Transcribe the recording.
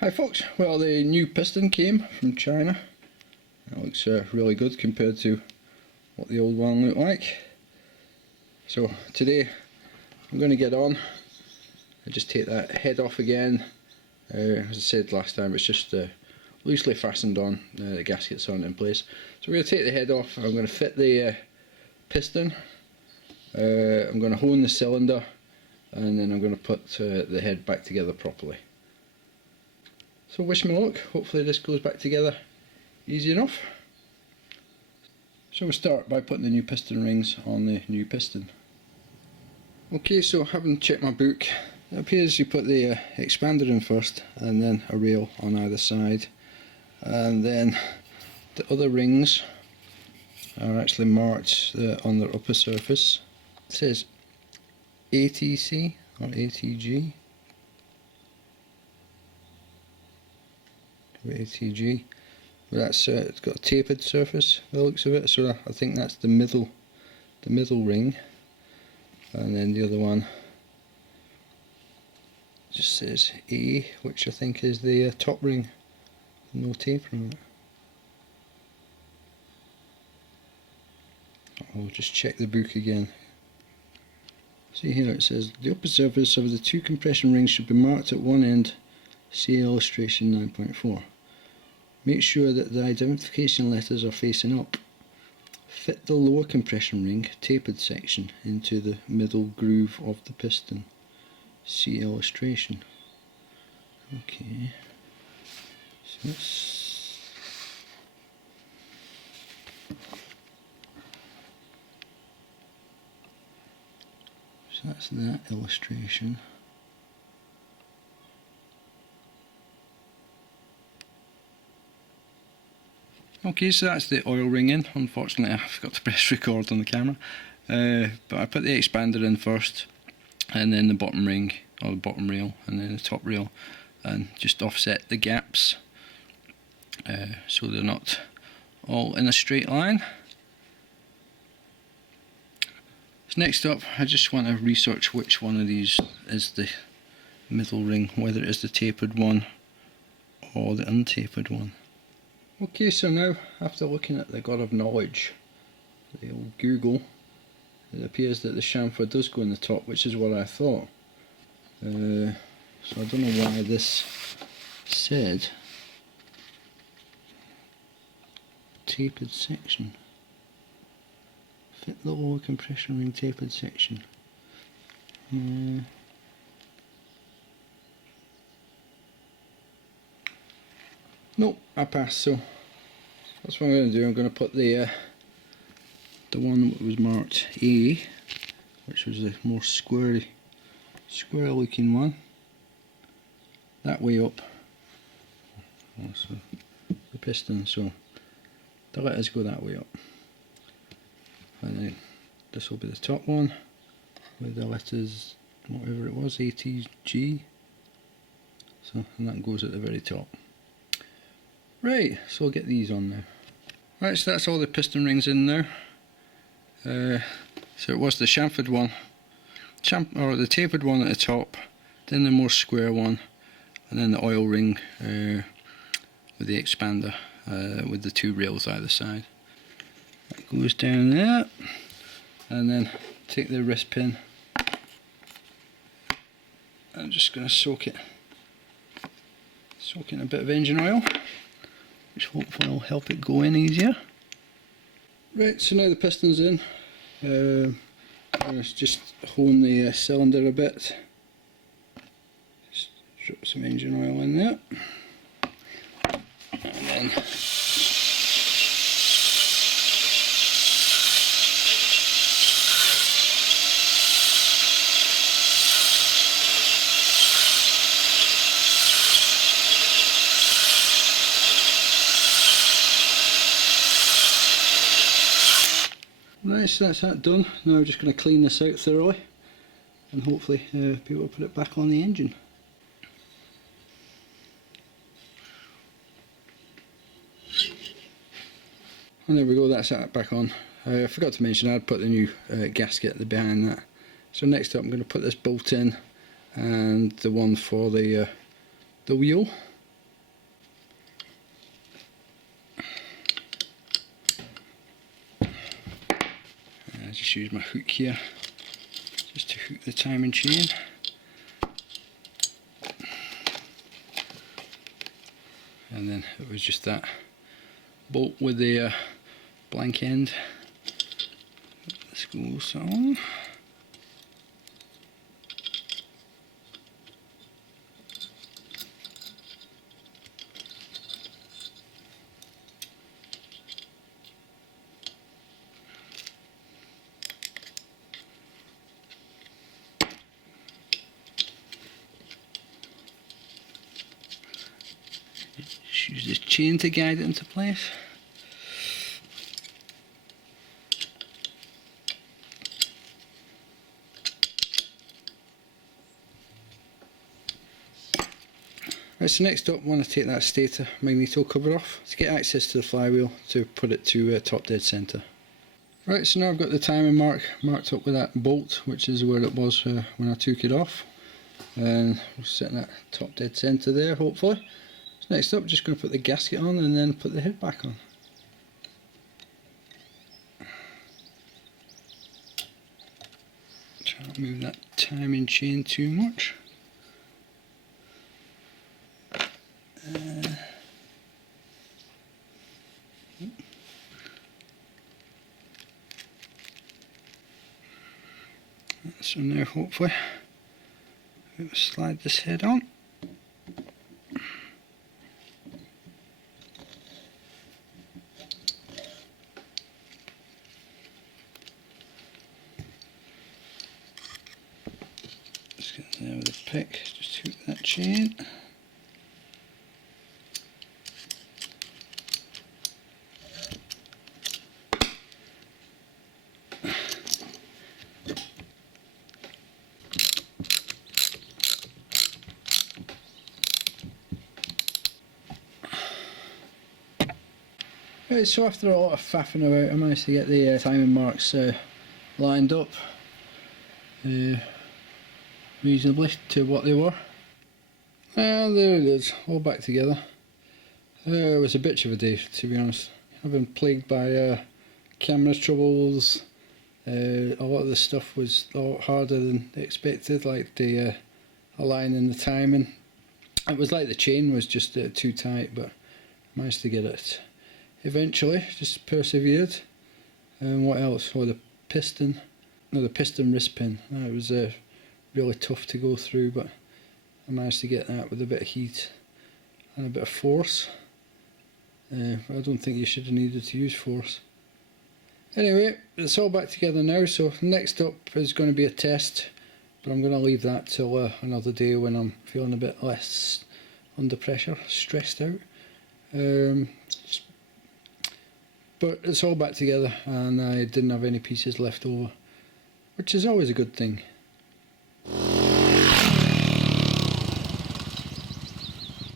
Hi folks, well the new piston came from China. It looks really good compared to what the old one looked like. So today I'm going to get on and just take that head off again. As I said last time, it's just loosely fastened on, the gasket's on in place. So we're going to take the head off. I'm going to fit the piston, I'm going to hone the cylinder, and then I'm going to put the head back together properly. So wish me luck, hopefully this goes back together easy enough. So we'll start by putting the new piston rings on the new piston. Okay, so having checked my book, it appears you put the expander in first and then a rail on either side, and then the other rings are actually marked on their upper surface. It says ATC or ATG. ATG, but that's it's got a tapered surface by the looks of it, so I think that's the middle ring, and then the other one just says A, which I think is the top ring, no taper on it. I'll just check the book again. See here it says the upper surface of the two compression rings should be marked at one end. See illustration 9.4. Make sure that the identification letters are facing up. Fit the lower compression ring tapered section into the middle groove of the piston. See illustration. Okay. So that's that illustration. Okay, so that's the oil ring in. Unfortunately I forgot to press record on the camera, but I put the expander in first, and then the bottom ring, or the bottom rail, and then the top rail, and just offset the gaps so they're not all in a straight line. So next up, I just want to research which one of these is the middle ring, whether it is the tapered one or the untapered one. Okay, so now after looking at the God of Knowledge, the old Google, it appears that the chamfer does go in the top, which is what I thought. So I don't know why this said tapered section. Fit the lower compression ring tapered section. Nope, I passed, so that's what I'm going to do. I'm going to put the one that was marked A, which was the more square looking one, that way up. Also the piston, so the letters go that way up. And then this will be the top one with the letters, whatever it was, ATG. So, and that goes at the very top. Right, so I'll get these on now. Right, so that's all the piston rings in there. So it was the chamfered one, or the tapered one at the top, then the more square one, and then the oil ring with the expander with the two rails either side. That goes down there, and then take the wrist pin. I'm just going to soak in a bit of engine oil, which hopefully will help it go in easier. Right, so now the piston's in. Let's just hone the cylinder a bit. Just drop some engine oil in there, and then right, so that's that done. Now I'm just going to clean this out thoroughly and hopefully be able to put it back on the engine. And there we go, that's that back on. I forgot to mention I'd put the new gasket behind that. So next up I'm going to put this bolt in, and the one for the wheel. just use my hook here just to hook the timing chain. And then it was just that bolt with the blank end. Let's go so. Just use this chain to guide it into place. Right, so next up I want to take that stator magneto cover off to get access to the flywheel to put it to top dead centre. Right, so now I've got the timing mark marked up with that bolt, which is where it was when I took it off, and we're setting that top dead centre there hopefully. So next up, just going to put the gasket on and then put the head back on. Try not to move that timing chain too much. So now hopefully we'll slide this head on. Just get there with a pick, just hook that chain. Right, so after a lot of faffing about, I managed to get the timing marks lined up reasonably to what they were. And there it is, all back together. It was a bitch of a day, to be honest. I've been plagued by camera troubles. A lot of the stuff was a lot harder than expected, like the aligning the timing. It was like the chain was just too tight, but I managed to get it. Eventually, just persevered. And what else? Oh, the piston wrist pin. That was really tough to go through, but I managed to get that with a bit of heat and a bit of force. I don't think you should have needed to use force. Anyway, it's all back together now, so next up is going to be a test, but I'm going to leave that till another day when I'm feeling a bit less under pressure, stressed out. But it's all back together and I didn't have any pieces left over, which is always a good thing.